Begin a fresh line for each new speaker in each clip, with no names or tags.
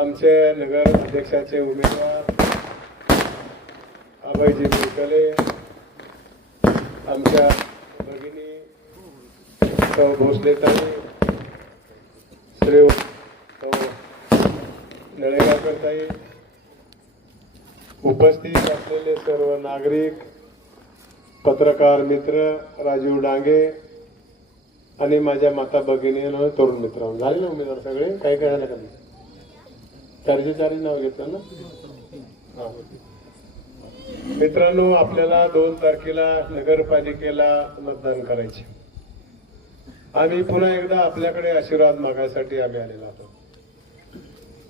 आमचे नगर अध्यक्षाचे उमेदवार अभयजी मुरकले आमच्या भगिनी सौ भोसलेताई श्री सौ नळेगावकरताई उपस्थित असलेले सर्व नागरिक पत्रकार मित्र राजीव डांगे आणि माझ्या माता भगिनी तरुण मित्र झाले ना उमेदवार सगळे? काही काय झालं का कर्जचारी नाव घेतलं ना? मित्रांनो आपल्याला दोन तारखेला नगरपालिकेला मतदान करायचे. आम्ही पुन्हा एकदा आपल्याकडे आशीर्वाद मागायसाठी आम्ही आलेलो आहोत.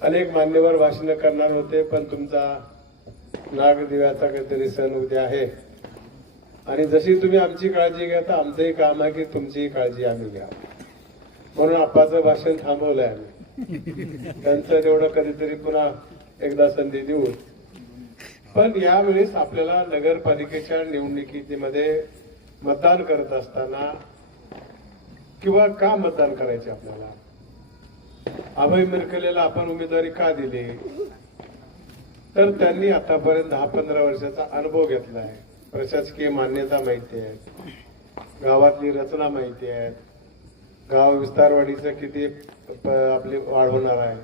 अनेक मान्यवर भाषण करणार होते पण तुमचा नागदिव्याचा काहीतरी सण उद्या आहे. आणि जशी तुम्ही आमची काळजी घेता आमचंही काम आहे की तुमचीही काळजी आम्ही घ्या. म्हणून आप्पाचं भाषण थांबवलंय आम्ही. त्यांचं तेवढं कधीतरी पुन्हा एकदा संधी देऊ पण यावेळेस आपल्याला नगरपालिकेच्या निवडणुकीमध्ये मतदान करत असताना किंवा का मतदान करायचे आपल्याला? अभय मिरकलेला आपण उमेदवारी का दिली? तर त्यांनी आतापर्यंत दहा पंधरा वर्षाचा अनुभव घेतला आहे. प्रशासकीय मान्यता माहिती आहे. गावातली रचना माहिती आहे. गाव विस्तारवाढीचं किती प- आपली होणार आहे.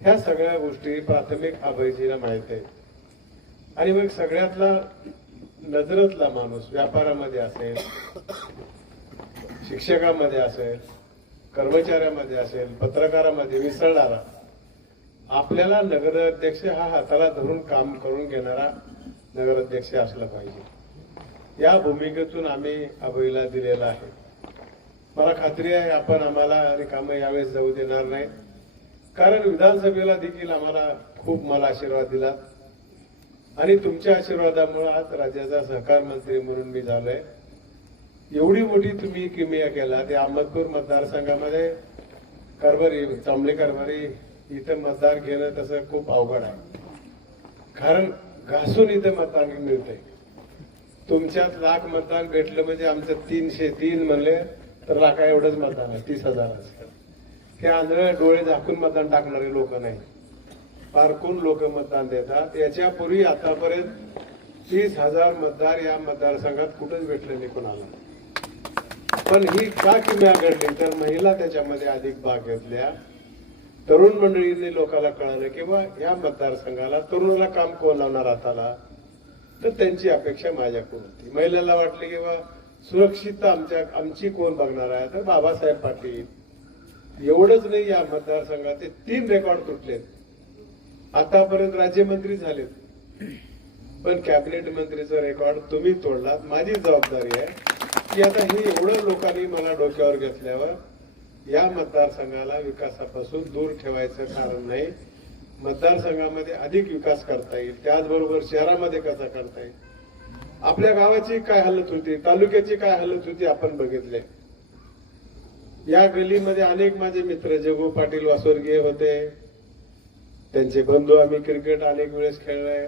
ह्या सगळ्या गोष्टी प्राथमिक अभयजीला माहीत आहे आणि मग सगळ्यातला नजरतला माणूस व्यापारामध्ये असेल शिक्षकामध्ये असेल कर्मचाऱ्यामध्ये असेल पत्रकारामध्ये मिसळणारा आपल्याला नगराध्यक्ष हा हाताला धरून काम करून घेणारा नगराध्यक्ष असला पाहिजे. या भूमिकेतून आम्ही अभयला दिलेला आहे. मला खात्री आहे आपण आम्हाला रिकामं यावेळेस जाऊ देणार नाही. कारण विधानसभेला देखील आम्हाला खूप मला आशीर्वाद दिला. आणि तुमच्या आशीर्वादामुळे आज राज्याचा सहकार मंत्री म्हणून मी झालोय. एवढी मोठी तुम्ही किमिया केला ते अहमदपूर मतदारसंघामध्ये कारभारी चांबले कारभारी इथं मतदार घेणं तसं खूप अवघड आहे. कारण घासून इथं मतदान मिळतंय. तुमच्यात लाख मतदान भेटलं म्हणजे आमचं तीनशे तीन म्हणले तर लाखा एवढंच मतदान आहे तीस हजार हे आंधळ डोळे झाकून मतदान टाकणारे लोक नाही. पारखून लोक मतदान देतात. याच्यापूर्वी आतापर्यंत तीस हजार मतदार या मतदारसंघात कुठंच भेटले नाही कोणाला. पण ही का किमया घडली? तर महिला त्याच्यामध्ये अधिक भाग घेतल्या. तरुण मंडळींनी लोकांना कळालं किंवा या मतदारसंघाला तरुणाला काम कोण लावणार हाताला तर त्यांची अपेक्षा माझ्याकडून होती. महिलाला की बा सुरक्षितता आमच्या आमची कोण बघणार आहे? तर बाबासाहेब पाटील. एवढंच नाही या मतदारसंघाचे तीन रेकॉर्ड तुटलेत. आतापर्यंत राज्यमंत्री झालेत. पण कॅबिनेट मंत्रीचा रेकॉर्ड तुम्ही तोडलात. माझी जबाबदारी आहे की आता हे एवढं लोकांनी मला डोक्यावर घेतल्यावर या मतदारसंघाला विकासापासून दूर ठेवायचं कारण नाही. मतदारसंघामध्ये अधिक विकास करता येईल. त्याचबरोबर शहरामध्ये कसा करता येईल? आपल्या गावाची काय हालत होती तालुक्याची काय हालत होती आपण बघितले. या गलीमध्ये अनेक माझे मित्र जगू पाटील वासवर्गीय होते. त्यांचे बंधू आम्ही क्रिकेट अनेक वेळेस खेळलोय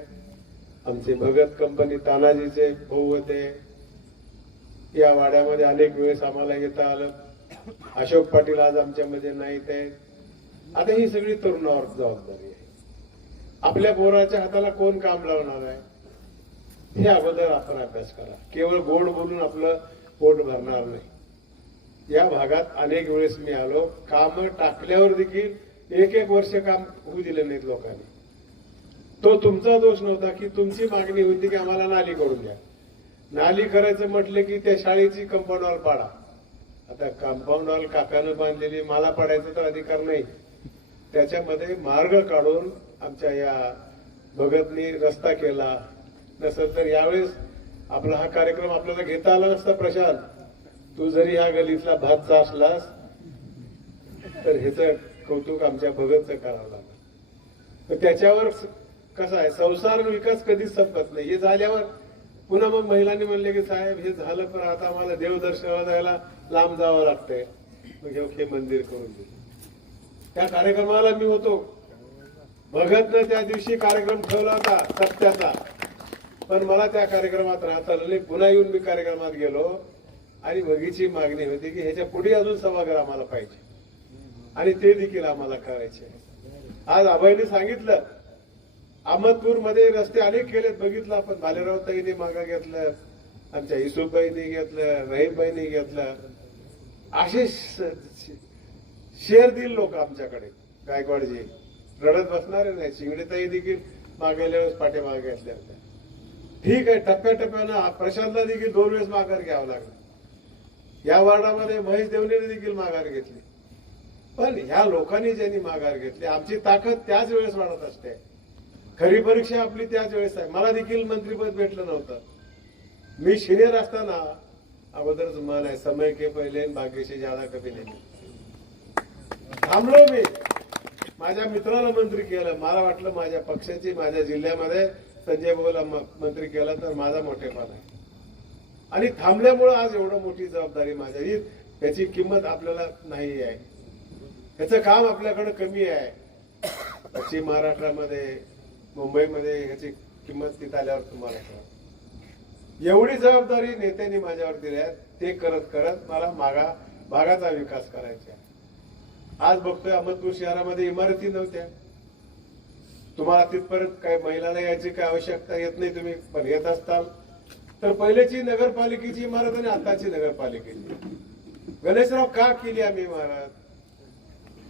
आमचे भगत कंपनी तानाजीचे भाऊ होते. या वाड्यामध्ये अनेक वेळेस आम्हाला येता आलं. अशोक पाटील आज आमच्यामध्ये नाहीत आहे आता ही सगळी तरुणावर जबाबदारी आहे. आपल्या पोराच्या हाताला कोण काम लावणार आहे? हे अगोदर आपण अभ्यास करा. केवळ गोड बोलून आपलं पोट भरणार नाही. या भागात अनेक वेळेस मी आलो. काम टाकल्यावर देखील एक एक वर्ष काम होऊ दिलं नाहीत लोकांनी. तो तुमचा दोष नव्हता की तुमची मागणी होती की आम्हाला नाली करून द्या. नाली करायचं म्हटलं की त्या शाळेची कंपाऊंड वॉल पाडा. आता कंपाऊंड वॉल काकानं बांधलेली मला पाडायचा तर अधिकार नाही. त्याच्यामध्ये मार्ग काढून आमच्या या भगतनी रस्ता केला. नसेल तर यावेळेस आपला हा कार्यक्रम आपल्याला घेता आला नसता प्रशांत. तू जरी ह्या गलीतला भात असलास तर ह्याच कौतुक आमच्या भगतचं करावं लागलं. तर त्याच्यावर कसं आहे संसार विकास कधीच संपत नाही. हे झाल्यावर पुन्हा मग महिलांनी म्हणले की साहेब हे झालं पण आता आम्हाला देवदर्शनाला जायला लांब जावं लागतंय. मग हे मंदिर करून दिलं. त्या कार्यक्रमाला मी होतो. भगतनं त्या दिवशी कार्यक्रम ठेवला होता सत्याचा. पण मला त्या कार्यक्रमात राहता आलं नाही. पुन्हा येऊन मी कार्यक्रमात गेलो आणि भगीची मागणी होती की ह्याच्या पुढे अजून सभागृह आम्हाला पाहिजे. आणि ते देखील आम्हाला करायचे. आज अभयने सांगितलं अहमदपूरमध्ये रस्ते अनेक केलेत बघितलं आपण. भालेराव ताईने घेतलं आमच्या इसुबाईने घेतलं रहीमबाईने घेतलं. असे शेर दिल लोक आमच्याकडे गायकवाडजी. रडत बसणारे नाही. शिंगडेताई देखील मागायल्या वेळेस पाठीमागे घेतल्या होत्या. ठीक आहे टप्प्याटप्प्यानं प्रशांतला देखील दोन वेळेस माघार घ्यावं लागलं. या वार्डामध्ये महेश देवलेने देखील माघार घेतली. पण ह्या लोकांनी ज्यांनी माघार घेतली आमची ताकद त्याच वेळेस वाढत असते. खरी परीक्षा आपली त्याच वेळेस आहे. मला देखील मंत्रीपद भेटलं नव्हतं. मी सिनियर असताना अगोदरच मन आहे समय के पहिले भाग्यशी ज्यादा कभी नाही थांबलो मी. माझ्या मित्राला मंत्री केलं. मला वाटलं माझ्या पक्षाची माझ्या जिल्ह्यामध्ये संजय भाऊला म- मंत्री केला तर माझा मोठेपण आहे. आणि थांबल्यामुळं आज एवढं मोठी जबाबदारी माझ्या ही त्याची किंमत आपल्याला नाही आहे त्याचं काम आपल्याकडे कमी आहे. पश्चिम महाराष्ट्रामध्ये मुंबईमध्ये ह्याची किंमत तिथं आल्यावर तुम्हाला एवढी जबाबदारी नेत्यांनी माझ्यावर दिली आहे ते करत करत मला मागा भागाचा विकास करायचा आहे. आज बघतोय अहमदपूर शहरामध्ये इमारती नव्हत्या. तुम्हाला तिथपर्यंत काय महिलांना यायची काय आवश्यकता येत नाही तुम्ही पण येत असताल. तर पहिल्याची नगरपालिकेची इमारत आणि आताची नगरपालिकेची. गणेशराव का केली आम्ही इमारत?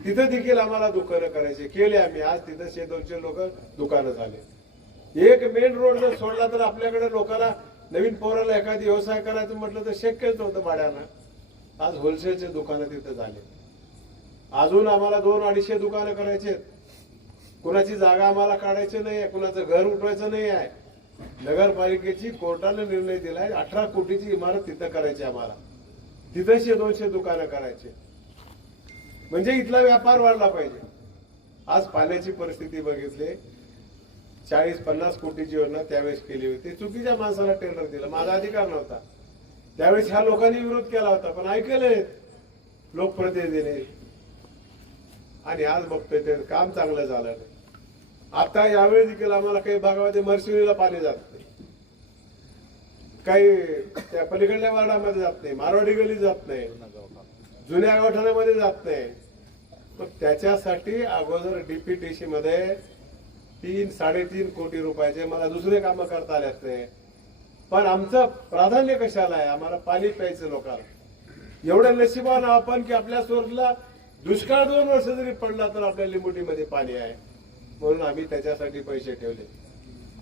तिथं देखील आम्हाला दुकानं करायची केली आम्ही. आज तिथं शे दोनशे लोक दुकानं झाले. एक मेन रोड जर सोडला तर आपल्याकडे लोकांना नवीन पोराला एखादी व्यवसाय करायचं म्हटलं तर शक्यच नव्हतं भाड्यानं. आज होलसेलचे दुकानं तिथं झाले. अजून आम्हाला दोन अडीचशे दुकानं करायचे कुणाची जागा आम्हाला काढायची नाही आहे कुणाचं घर उठवायचं नाही आहे नगरपालिकेची कोर्टाने निर्णय दिलाय अठरा कोटीची इमारत तिथं करायची आम्हाला. तिथंशे दोनशे दुकानं करायचे. म्हणजे इथला व्यापार वाढला पाहिजे. आज पाण्याची परिस्थिती बघितली. चाळीस पन्नास कोटीची योजना त्यावेळेस केली होती. चुकीच्या माणसाला टेंडर दिलं. माझा अधिकार नव्हता. त्यावेळेस ह्या लोकांनी विरोध केला होता पण ऐकले. लोकप्रतिनिधीने. आणि आज बघतोय ते काम चांगलं झालं. नाही आता यावेळी देखील आम्हाला काही भागामध्ये मरशिवलीला पाणी जात नाही. काही त्या पलीकडल्या वार्डामध्ये जात नाही मारवाडी गली जात नाही जुन्या गावठाण्यामध्ये जात नाही. मग त्याच्यासाठी अगोदर डीपीटीसी मध्ये तीन साडेतीन कोटी रुपयाचे मला दुसरे कामं करता आले असते पण आमचं प्राधान्य कशाला आहे? आम्हाला पाणी प्यायचं लोकांना. एवढं नशिबानं आपण की आपल्या सोर्सला दुष्काळ दोन वर्ष जरी पडला तर आपल्या लिंबोटीमध्ये पाणी आहे. म्हणून आम्ही त्याच्यासाठी पैसे ठेवले.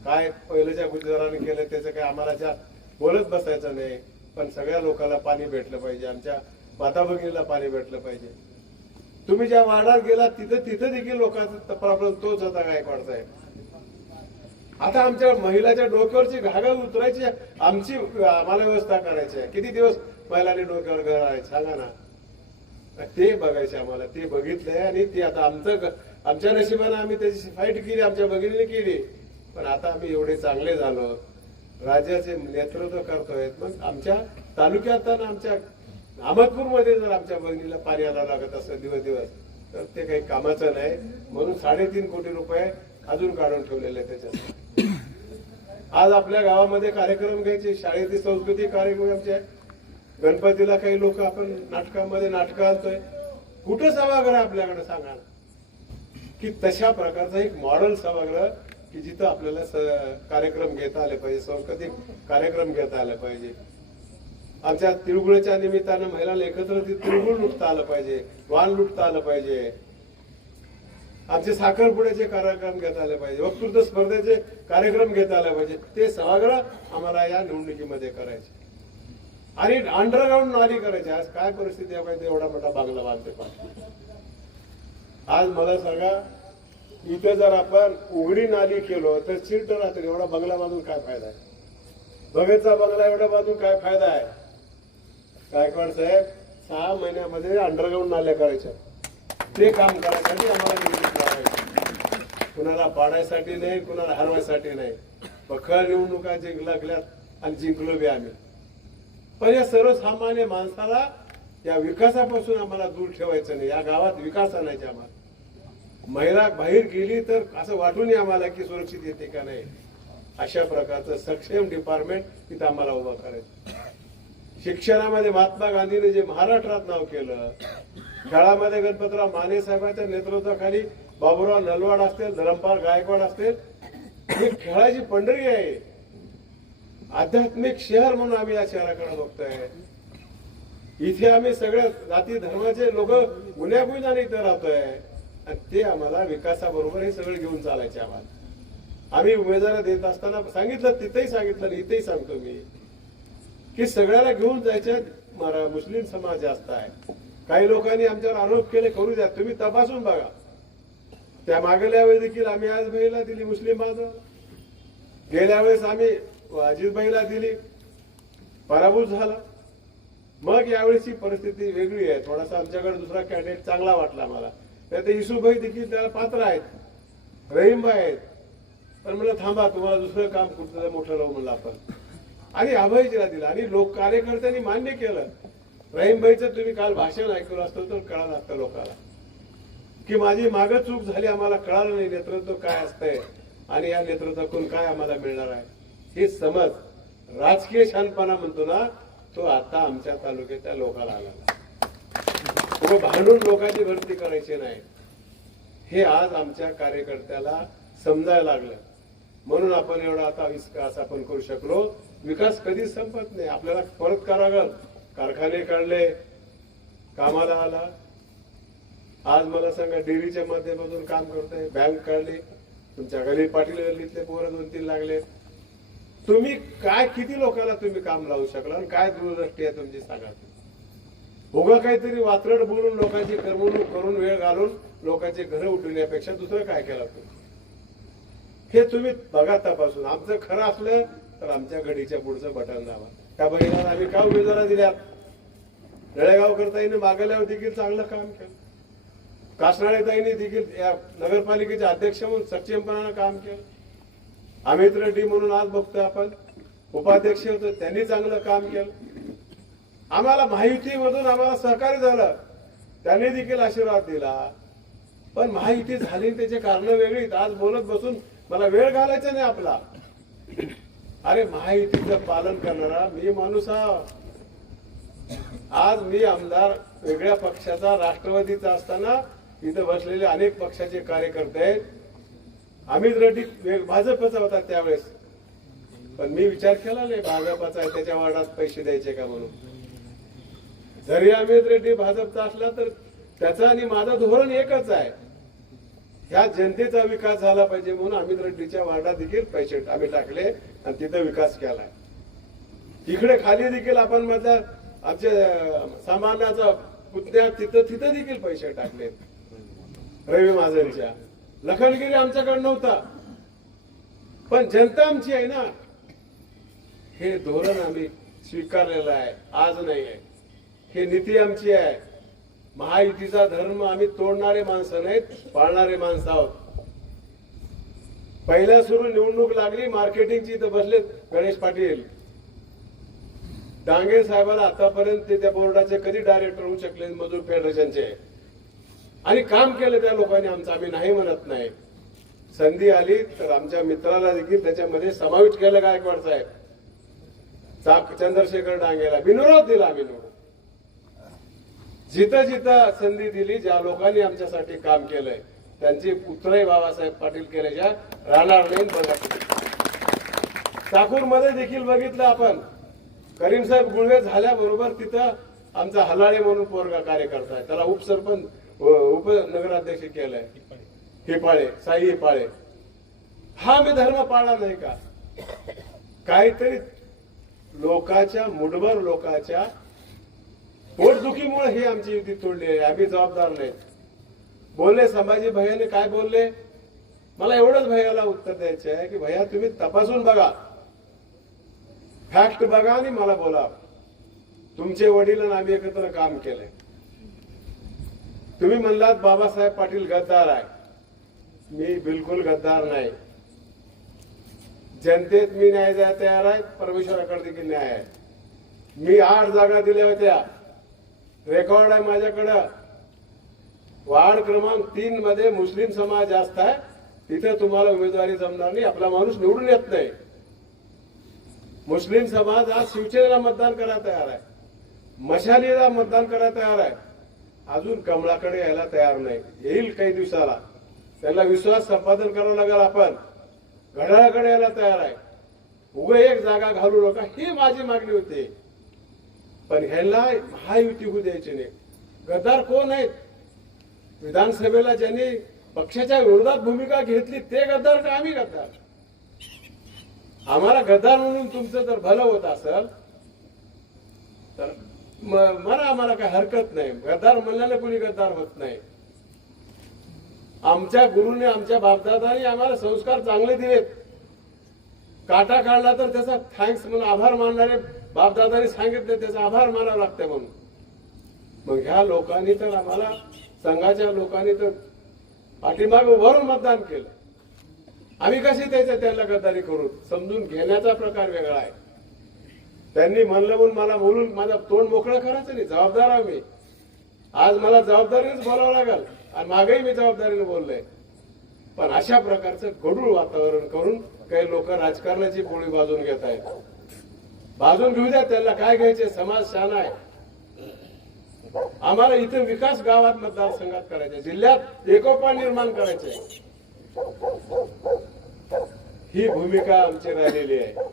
काय पहिल्याच्या गुजराने केलं त्याचं काय आम्हाला जास्त बोलत बसायचं नाही पण सगळ्या लोकांना पाणी भेटलं पाहिजे आमच्या माता भगिनीला पाणी भेटलं पाहिजे. तुम्ही ज्या वार्डात गेला तिथं तिथं देखील लोकांचा प्रॉब्लेम तोच होता गायकवाडचा आहे आता आमच्या महिलाच्या डोक्यावरची घागर उतरायची आमची आम्हाला व्यवस्था करायची आहे. किती दिवस महिलांनी डोक्यावर घर आहे सांगा ना. ते बघायचे आम्हाला ते बघितलंय आणि ते आता आमचं आमच्या नशिबानं आम्ही त्याची फाईट केली आमच्या भगिनीने केली. पण आता आम्ही एवढे चांगले झालो. राज्याचे नेतृत्व करतोय. मग आमच्या तालुक्यात आणि आमच्या अहमदपूरमध्ये जर आमच्या बहिणीला पाणी आला लागत असं दिवस दिवस तर ते काही कामाचं नाही. म्हणून साडेतीन कोटी रुपये अजून काढून ठेवलेले त्याच्यात. आज आपल्या गावामध्ये कार्यक्रम घ्यायचे शाळेतील सांस्कृतिक कार्यक्रम आमचे. गणपतीला काही लोक आपण नाटकामध्ये नाटकं आणतोय. कुठं सभागृह आपल्याकडे सांगा की तशा प्रकारचा एक मॉडेल सभागृह की जिथं आपल्याला कार्यक्रम घेता आले पाहिजे सांस्कृतिक कार्यक्रम घेता आले पाहिजे. आमच्या तिळगुळच्या निमित्तानं महिलांना एकत्र तिळगुळ लुटता आलं पाहिजे वाण लुटता आलं पाहिजे. आमचे साखरपुड्याचे कार्यक्रम घेता आले पाहिजे वक्तृत्व स्पर्धेचे कार्यक्रम घेता आले पाहिजे ते सभागृह आम्हाला या निवडणुकीमध्ये करायचे. आणि अंडरग्राऊंड नाली करायचे. आज काय परिस्थिती आहे एवढा मोठा बांगला बांधते पाहिजे आज मला सांगा इथे जर आपण उघडी नाली केलो तर चिरट राहते एवढा बंगला बांधून काय फायदा आहे? बघेचा बंगला एवढा बांधून काय फायदा आहे? गायकवाड साहेब सहा महिन्यामध्ये अंडरग्राऊंड नाल्या करायच्या. ते काम करायसाठी आम्हाला निवडणूक लावायची कुणाला पाडायसाठी नाही कुणाला हरवायसाठी नाही. बखर निवडणुका जिंकल्या आणि जिंकलो बी आम्ही. पण या सर्वसामान्य माणसाला या विकासापासून आम्हाला दूर ठेवायचं नाही. या गावात विकास आणायचा आम्हाला. महिला बाहेर गेली तर असं वाटूनही आम्हाला की सुरक्षित येते का नाही. अशा प्रकारचं सक्षम डिपार्टमेंट तिथं आम्हाला उभं करायचं. शिक्षणामध्ये महात्मा गांधीने जे महाराष्ट्रात नाव केलं खेळामध्ये गणपतराव माने साहेबांच्या नेतृत्वाखाली बाबुराव नलवाड असतील धरमपाल गायकवाड असतील ही खेळाची पंढरी आहे. आध्यात्मिक शहर म्हणून आम्ही या शहराकडे बघतोय. इथे आम्ही सगळ्या जाती धर्माचे लोक गुन्ह्यागुन्ह्याने इथं राहतोय. आणि ते आम्हाला विकासाबरोबर हे सगळं घेऊन चालायचे आम्हाला. आम्ही उमेदवार देत असताना सांगितलं तिथेही सांगितलं इथेही सांगतो मी की सगळ्याला घेऊन जायचे मरा- मुस्लिम समाज जास्त आहे. काही लोकांनी आमच्यावर आरोप केले करू द्या तुम्ही तपासून बघा. त्या मागल्या वेळी देखील आम्ही आज महिला दिली मुस्लिम माझं गेल्या वेळेस आम्ही अजितबाईला दिली. पराभूत झाला. मग यावेळीची परिस्थिती वेगळी आहे. थोडासा आमच्याकडे दुसरा कॅन्डिडेट चांगला वाटला मला. त्यात इसुभाई देखील त्याला पात्र आहेत. रहीमबाई आहेत. पण म्हणलं थांबा तुम्हाला दुसरं काम कुठलं मोठं लावू म्हणलं आपण. आणि अभयजीला दिला. आणि लोक कार्यकर्त्यांनी मान्य केलं. रहीमबाईचं तुम्ही काल भाषण ऐकलं असतं तर कळालं असतं लोकांना. की माझी मागं चूक झाली आम्हाला कळालं नाही नेतृत्व काय असतंय आणि या नेतृत्वातून काय आम्हाला मिळणार आहे. हे समज राजकीय शानपणा म्हणतो ना तो आता आमच्या तालुक्याच्या लोकाला आला भांडून लोकांची भरती करायची नाही. हे आज आमच्या कार्यकर्त्याला समजायला लागलं. म्हणून आपण एवढा आता विकास आपण करू शकलो. विकास कधीच संपत नाही. आपल्याला परत करावं. लागल कारखाने काढले. कामाला आला. आज मला सांगा डेअरीच्या माध्यमातून काम करतोय. बँक काढली. तुमच्या गली पाटील गल्लीतले पोरं दोन तीन लागले तुम्ही काय किती लोकांना तुम्ही काम लावू शकला? आणि काय दूरदृष्टी आहे तुमची सांगा. उगा काहीतरी वात्रट बोलून लोकांची करमणूक करून वेळ घालून लोकांचे घरं उठवण्यापेक्षा दुसरं काय केलं तुम्ही हे तुम्ही बघा तपासून. आमचं खरं असलं तर आमच्या घडीच्या पुढचं बटन दाबा. त्या बहिणीला आम्ही का उमेदवारा दिल्या? नळेगाव करताईने मागल्यावर देखील चांगलं काम केलं. कासनाळेताईने देखील या नगरपालिकेचे अध्यक्ष म्हणून सक्षमपणानं काम केलं. अमित रेड्डी म्हणून आज बघतोय आपण. उपाध्यक्ष होते त्यांनी चांगलं काम केलं. आम्हाला माहितीमधून आम्हाला सहकार्य झालं. त्यांनी देखील आशीर्वाद दिला. पण माहिती झाली त्याचे कारण वेगळी आज बोलत बसून मला वेळ घालायचा नाही आपला. अरे माहितीचं पालन करणारा मी माणूस हा आज मी आमदार वेगळ्या पक्षाचा राष्ट्रवादीचा असताना इथं बसलेले अनेक पक्षाचे कार्यकर्ते आहेत. अमित रेड्डी भाजपचा होता त्यावेळेस. पण मी विचार केला नाही भाजपाचा त्याच्या वार्डात पैसे द्यायचे का म्हणून. जरी अमित रेड्डी भाजपचा असला तर त्याचा आणि माझा धोरण एकच आहे. ह्या जनतेचा विकास झाला पाहिजे म्हणून अमित रेड्डीच्या वार्डात देखील पैसे आम्ही टाकले आणि तिथं विकास केला इकडे खाली देखील आपण मधल्या आमच्या सामानाचा पुतण्या तिथं तिथं देखील पैसे टाकले रवी माझांच्या लखनगिरी आमच्याकडे नव्हता. पण जनता आमची आहे ना. हे धोरण आम्ही स्वीकारलेलं आहे. आज नाही आहे. हे नीती आमची आहे. महायुतीचा धर्म आम्ही तोडणारे माणसं नाहीत पाळणारे माणसं आहोत. पहिल्या सुरू निवडणूक लागली मार्केटिंगची इथं बसलेत गणेश पाटील. डांगे साहेबाला आतापर्यंत ते त्या बोर्डाचे कधी डायरेक्टर होऊ शकले मजूर फेडरेशनचे आणि काम केलं त्या लोकांनी आमचं आम्ही नाही म्हणत नाही. संधी आली तर आमच्या मित्राला देखील त्याच्यामध्ये समाविष्ट केलं गायकवाड साहेब? चाक चंद्रशेखर डांगेला बिनविरोध दिला आम्ही जिथं जिथं संधी दिली ज्या लोकांनी आमच्यासाठी काम केलंय त्यांची पुत्रही बाबासाहेब पाटील केल्याच्या राहणार नाही बघा. चाकूरमध्ये देखील बघितलं आपण. करीम साहेब गुळवे झाल्याबरोबर तिथं आमचा हलाळे म्हणून पोरगा कार्यकर्ता आहे. त्याला उपसरपंच उपनगराध्यक्ष हे हिपाळे साई हिपाळे हा मी धर्म पाळला नाही का? काहीतरी लोकाच्या मुठभर लोकाच्या पोटदुखीमुळे ही आमची युती तोडली आहे. आम्ही जबाबदार नाही. बोलले संभाजी भैयाने काय बोलले? मला एवढंच भैयाला उत्तर द्यायचे आहे की भैया तुम्ही तपासून बघा. फॅक्ट बघा आणि मला बोला. तुमचे वडील आणि आम्ही एकत्र काम केलंय. तुम्ही म्हणलात बाबासाहेब पाटील गद्दार आहे. मी बिलकुल गद्दार नाही. जनतेत मी न्याय द्यायला तयार आहे परमेश्वराकडे देखील न्याय आहे. मी आठ जागा दिल्या होत्या. रेकॉर्ड आहे माझ्याकडं. वार्ड क्रमांक तीन मध्ये मुस्लिम समाज जास्त आहे. तिथे तुम्हाला उमेदवारी जमणार नाही. आपला माणूस निवडून येत नाही. मुस्लिम समाज आज शिवसेनेला मतदान करायला तयार आहे. मशालीला मतदान करायला तयार आहे. अजून कमळाकडे यायला तयार नाही. येईल काही दिवसाला. त्यांना विश्वास संपादन करावं लागेल आपण. घड्याळाकडे यायला तयार आहे. उगा एक जागा घालू नका ही माझी मागणी होती. पण ह्याला महायुती होऊ द्यायची नाही. गद्दार कोण आहेत? विधानसभेला ज्यांनी पक्षाच्या विरोधात भूमिका घेतली ते गद्दार का आम्ही गद्दार? आम्हाला गद्दार म्हणून तुमचं जर भलं होत असेल तर म्हणा आम्हाला काय हरकत नाही. गद्दार म्हणल्याने कोणी गद्दार होत नाही. आमच्या गुरुने आमच्या बापदादाने आम्हाला संस्कार चांगले दिलेत. काटा काढला तर त्याचा थँक्स म्हणून आभार मानणारे बापदादाने सांगितले त्याचा आभार मानावा लागते म्हणून. मग ह्या लोकांनी तर आम्हाला संघाच्या लोकांनी तर पाठीमाग उभारून मतदान केलं. आम्ही कशी त्याच्या त्याला गद्दारी करू? समजून घेण्याचा प्रकार वेगळा आहे. त्यांनी म्हणलं म्हणून मला बोलून माझा तोंड मोकळं करायचं नाही जबाबदार आहे मी. आज मला जबाबदारीनेच बोलावं लागेल आणि मागेही मी जबाबदारीने बोललोय. पण अशा प्रकारचं गडूळ वातावरण करून काही लोक राजकारणाची पोळी बाजून घेत आहेत. बाजून घेऊ द्या त्यांना काय घ्यायचे समाज शान आहे. आम्हाला इथे विकास गावात मतदारसंघात करायचे जिल्ह्यात एकोपा निर्माण करायचे. ही भूमिका आमची राहिलेली आहे.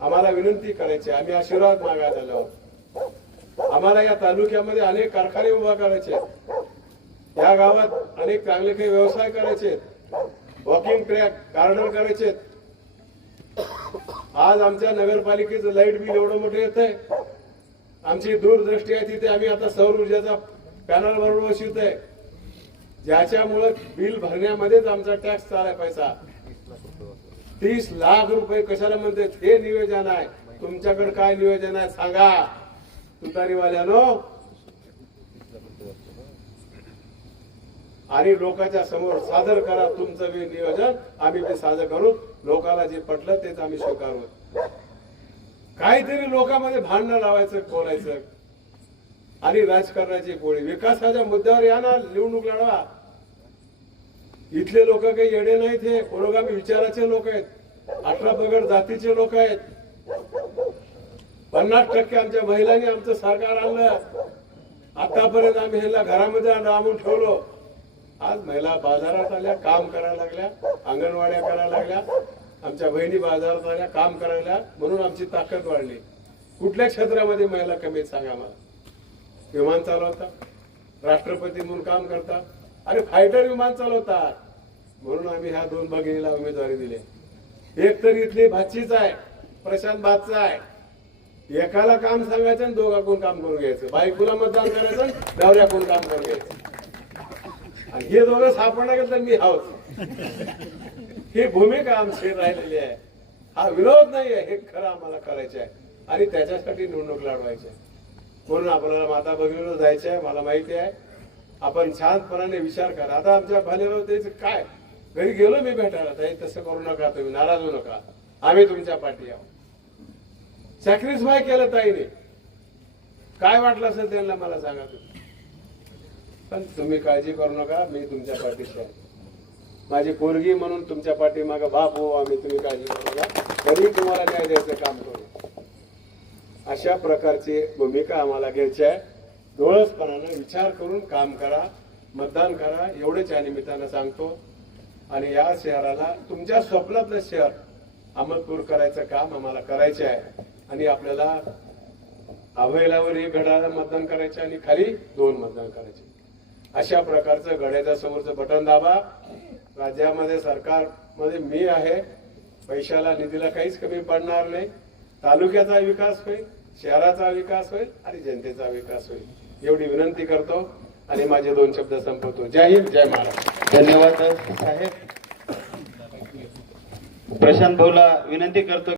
आम्हाला विनंती करायची आहे. आम्ही आशीर्वाद मागायला आलो आहोत. आम्हाला या तालुक्यामध्ये अनेक कारखाने उभा करायचे या गावात अनेक चांगले काही व्यवसाय करायचे आहेत. वॉकिंग ट्रॅक गार्डन करायचे आहेत. आज आमच्या नगरपालिकेचं लाइट बिल एवढं मोठं येत आहे आमची दूरदृष्टी आहे तिथे आम्ही आता सौर ऊर्जेचा पॅनल बरोबर बसवत आहे ज्याच्यामुळं बिल भरण्यामध्येच आमचा टॅक्स चालाय पैसा तीस लाख रुपये कशाला म्हणते? हे नियोजन आहे. तुमच्याकडे काय नियोजन आहे सांगा. तुतारीवाल्यानो आणि लोकांच्या समोर सादर करा तुमचं बी नियोजन. आम्ही ते सादर करू. लोकांना जे पटलं तेच आम्ही स्वीकारू. काहीतरी लोकांमध्ये भांडणं लावायचं बोलायचं. आणि राजकारणाची गोळी. विकासाच्या मुद्द्यावर या ना निवडणूक लढवा. इथले लोक काही येडे नाहीत हे. पुरोगामी विचाराचे लोक आहेत. अठरा पगड जातीचे लोक आहेत. पन्नास टक्के आमच्या महिलांनी आमचं सरकार आणलं. आतापर्यंत आम्ही ह्याला घरामध्ये आणून ठेवलो. आज महिला बाजारात आल्या काम करायला लागल्या अंगणवाड्या करायला लागल्या. आमच्या बहिणी बाजारात आल्या काम करायला म्हणून आमची ताकद वाढली. कुठल्या क्षेत्रामध्ये महिला कमी सांगा मला. विमान चालवता राष्ट्रपती म्हणून काम करता अरे फायटर विमान चालवतात. म्हणून आम्ही ह्या दोन भगिनीला उमेदवारी दिली. एक तर इथली भाचीच आहे प्रशांत बादचा आहे. एकाला काम सांगायचं आणि दोघाकडून काम करून घ्यायचं? बायकोला मतदान करायचं आणि नवऱ्याकडून काम करून घ्यायचं? आणि हे दोघं सापडणार गेलं तर मी हावच ही भूमिका आमची राहिलेली आहे. हा विरोध नाही आहे हे खरं आम्हाला करायचं आहे. आणि त्याच्यासाठी निवडणूक लढवायची आहे. म्हणून आपल्याला माता भगिनीला जायचं आहे मला माहिती आहे. आपण शांतपणाने विचार करा. आता आमच्या भालेराव त्याचं काय? घरी गेलो मी भेटायला ताई तसं करू नका तुम्ही नाराज होऊ नका. आम्ही तुमच्या पाठी आहोत. सॅक्रिफाय केलं ताईने. काय वाटलं असेल त्यांना मला सांगा तुम्ही. पण तुम्ही काळजी करू नका मी तुमच्या पाठीशी आहे. माझी पोरगी म्हणून तुमच्या पाठीमागं बाप हो आम्ही तुम्ही काळजी करू नका. तरी तुम्हाला न्याय द्यायचं काम करू. अशा प्रकारची भूमिका आम्हाला घ्यायची आहे. डोळसपणानं विचार करून काम करा मतदान करा. एवढेच या निमित्तानं सांगतो. आणि या शहराला तुमच्या स्वप्नातलं शहर अहमदपूर करायचं काम आम्हाला करायचे आहे. आणि आपल्याला अभयलावर एक घड्याला मतदान करायचे आणि खाली दोन मतदान करायचे. अशा प्रकारचं घड्याच्या समोरचं बटन दाबा. राज्यामध्ये सरकारमध्ये मी आहे. पैशाला निधीला काहीच कमी पडणार नाही. तालुक्याचा विकास होईल शहराचा विकास होईल आणि जनतेचा विकास होईल. एवढी विनंती करतो. आणि माझे दोन शब्द संपवतो. जय हिंद जय महाराज
धन्यवाद साहेब. प्रशांत भाऊला विनंती करतो